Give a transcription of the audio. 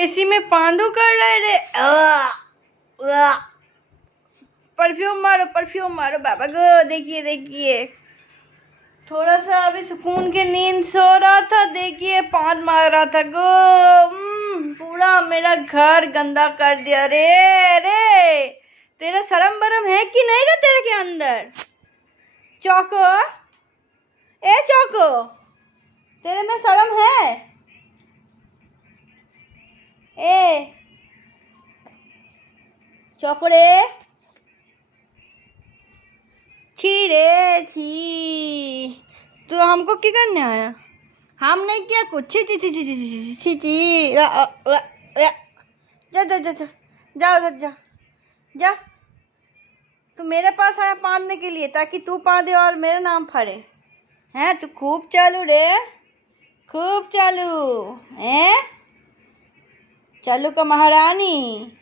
AC में पांडू कर रहे रे। परफ्यूम मारो बाबा गो। देखिए देखिए, थोड़ा सा अभी सुकून की नींद सो रहा था, देखिए पांद मार रहा था गो। पूरा मेरा घर गंदा कर दिया रे। रे तेरा शर्म बरम है कि नहीं रे तेरे के अंदर? चौको, ए चौको, तेरे में शर्म है? ए चौको रे, छी रे छी। तू हमको क्या करने आया? हम नहीं किया कुछ। छी छी छी छी छी छी छी। जा जा जा जा, जा उधर जा जा। तू मेरे पास आया पादने के लिए ताकि तू पादे और मेरा नाम फरे। हैं तू खूब चालू रे, खूब चालू है, चालू का महारानी।